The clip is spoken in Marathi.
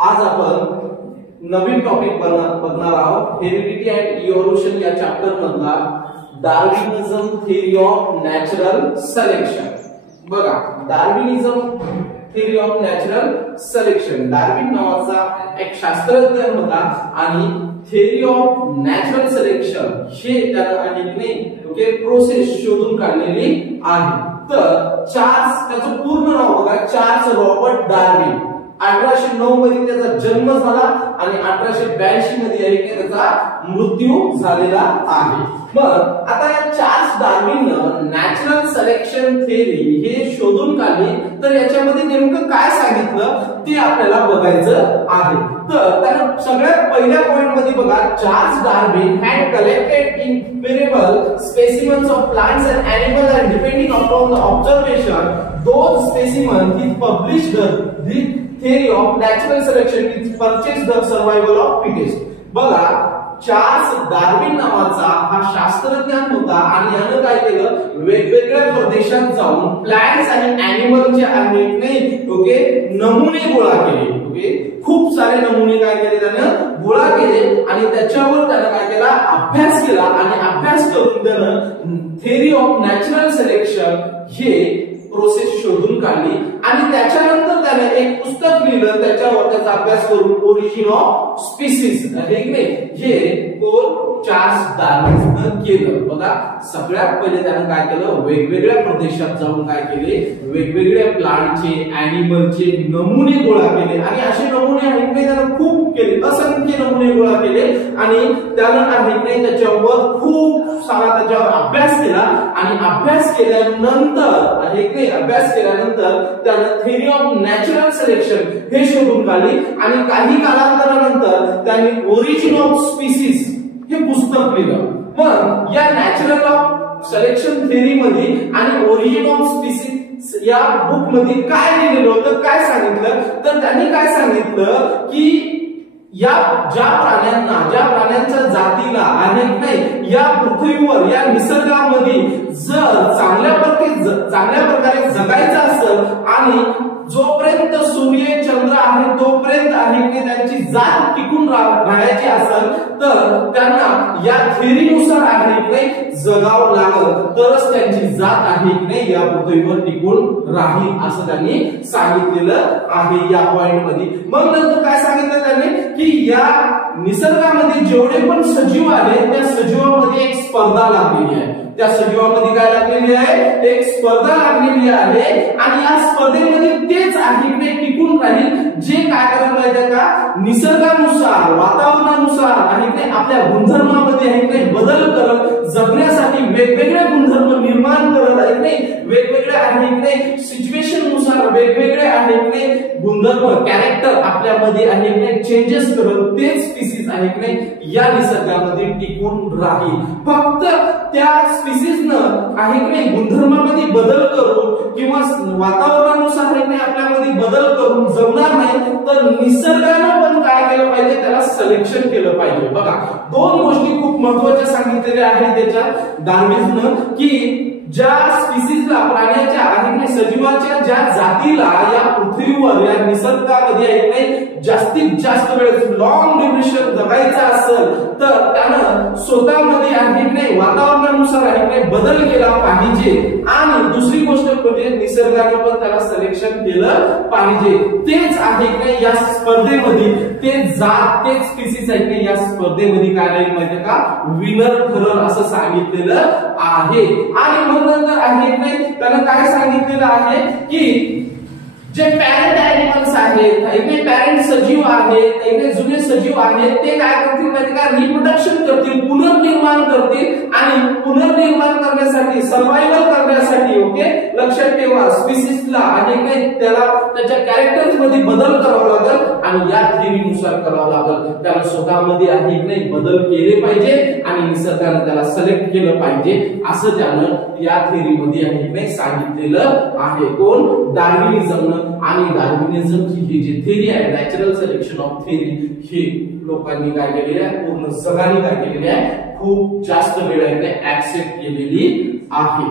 आज आपण नवीन टॉपिक बघणार आहोत, हेरिडिटी अँड इव्होल्यूशन या चॅप्टर मधला Darwinism theory of natural selection. बघा, Darwinism theory of natural selection. Darwin नावाचा एक शास्त्रज्ञ होता आणि थिअरी ऑफ नॅचरल सिलेक्शन हे त्याने प्रोसेस शोधून काढलेली आहे. तर त्याचं पूर्ण नाव बघा, चार्ल्स रॉबर्ट डार्विन. 1809 मध्ये त्याचा जन्म झाला आणि 1882 मध्ये त्याचा मृत्यू झालेला आहे. मग आता या चार्ल्स डार्विननं नॅचरल सिलेक्शन थिअरी हे शोधून काढली, तर याच्यामध्ये नेमकं काय सांगितलं ते आपल्याला बघायचं आहे. तर त्यानं सगळ्यात पहिल्या पॉइंट मध्ये बघा, Charles Darwin had collected innumerable specimens of plants and animals and depending upon the observation those specimen he published the theory of natural selection which purchased the survival of fittest. बघा, चार्ल्स डार्विन नावाचा हा शास्त्रज्ञ होता आणि यानं काय केलं, वेगवेगळ्या प्रदेशात जाऊन प्लांट्स आणि एनिमलचे नमुने गोळा केले. खूप सारे नमुने काय केले त्यानं गोळा केले आणि त्याच्यावर त्यानं काय केला, अभ्यास केला आणि अभ्यास करून त्यानं थिअरी ऑफ नॅचरल सिलेक्शन हे प्रोसेस शोधून काढली आणि त्याच्यानंतर त्याने एक पुस्तक लिहिलं, त्याच्यावर त्याचा अभ्यास करून ओरिजिन ऑफ स्पीसीज हे चार्ल्स डार्विननं केलं. बघा, सगळ्यात पहिले त्याने काय केलं, वेगवेगळ्या प्रदेशात जाऊन काय केले, वेगवेगळ्या प्लांटचे एनिमलचे नमुने गोळा केले आणि असे नमुने त्यानं खूप केले, असंख्य नमुने गोळा केले आणि त्यानं त्याच्यावर खूप सारा त्याच्यावर अभ्यास केला आणि अभ्यास केल्यानंतर त्यानं थिअरी ऑफ नॅचरल सिलेक्शन हे शोधून काढली आणि काही कालांतरानंतर त्यांनी ओरिजिन ऑफ स्पीसीज हे पुस्तक लिहिलं. मग या नॅचरल ऑफ सिलेक्शन थिअरी मध्ये आणि ओरिजिन ऑफ स्पीसीज या बुक मध्ये काय लिहिलेलं होतं, काय सांगितलं, तर त्यांनी काय सांगितलं की या ज्या प्राण्यांच्या जातीला या पृथ्वीवर या निसर्गामध्ये जर चांगल्या प्रकारे जगायचं असेल आणि जोपर्यंत सूर्य चंद्र आहे तोपर्यंत त्यांची जात टिकून राहायची असेल तर त्यांना या थिअरीनुसार जगावं लागलं, तरच त्यांची जात या पृथ्वीवर टिकून राहील असं त्यांनी सांगितलेलं आहे या पॉइंट मध्ये. मग नंतर काय सांगितलं त्यांनी की या निसर्गामध्ये जेवढे पण सजीव आहेत त्या सजीवांमध्ये एक स्पर्धा लागलेली आहे. त्या सजीवांमध्ये काय लागलेली आहे, एक स्पर्धा लागलेली आहे आणि या स्पर्धेमध्ये तेच टिकून राहील जे काय करायला पाहिजे का, निसर्गानुसार वातावरणानुसार आपल्या गुणधर्मामध्ये बदल करत जगण्यासाठी वेगवेगळे गुणधर्म निर्माण करत वेगवेगळ्या सिच्युएशन नुसार वेगवेगळे गुणधर्म कॅरेक्टर आपल्यामध्ये चेंजेस करत तेच स्पीसीज या निसर्गामध्ये टिकून राहील. फक्त त्या स्पीसीजनं गुणधर्मामध्ये बदल करून किंवा वातावरणानुसार आपल्यामध्ये बदल करून जगणार नाही, तर निसर्गानं पण काय केलं पाहिजे, त्याला सिलेक्शन केलं पाहिजे. बघा, दोन गोष्टी खूप महत्त्वाच्या सांगितलेल्या आहेत त्याच्यात डार्विननं की ज्या स्पीसीजला प्राण्याच्या सजीवाच्या ज्या जातीला या पृथ्वीवर या निसर्गामध्ये जास्तीत जास्त वेळ लॉंग ड्युरेशन जगायचं असेल तर त्यानं स्वतःमध्ये वातावरणानुसार बदल केला पाहिजे आणि दुसरी गोष्ट म्हणजे निसर्गानं पण त्याला सिलेक्शन केलं पाहिजे. तेच या स्पर्धेमध्ये तेच स्पीसीज या स्पर्धेमध्ये काय राहील माहिती का, विनर ठरल असं सांगितलेलं आहे. आणि मग नंतर त्यानं काय सांगितलेलं आहे की जे पॅरेंट एनिमल्स आहेत, पॅरेंट सजीव आहेत, जुने सजीव आहेत, ते काय करतील माहिती का, रिप्रोडक्शन करतील, पुनर्निर्माण करतील आणि पुनर्निर्माण करण्यासाठी सर्व्हायव्हल करण्यासाठी लक्षात ठेवा स्पीसीजला त्याला त्याच्या कॅरेक्टर्स मध्ये बदल करावा लागेल आणि या थिअरीनुसार करावं लागेल. त्याला स्वतःमध्ये बदल केले पाहिजे आणि निसर्गाने त्याला सिलेक्ट केलं पाहिजे असं त्यानं या थिअरीमध्ये सांगितलेलं आहे. कोण, डार्विनिझमनं. आणि डार्विनिझमची ही जी थिअरी आहे नॅचरल सिलेक्शन ऑफ थिअरी ही लोकांनी काय केलेली आहे, पूर्ण जगाने काय केलेली आहे, खूप जास्त वेळ ऍक्सेप्ट केलेली आहे.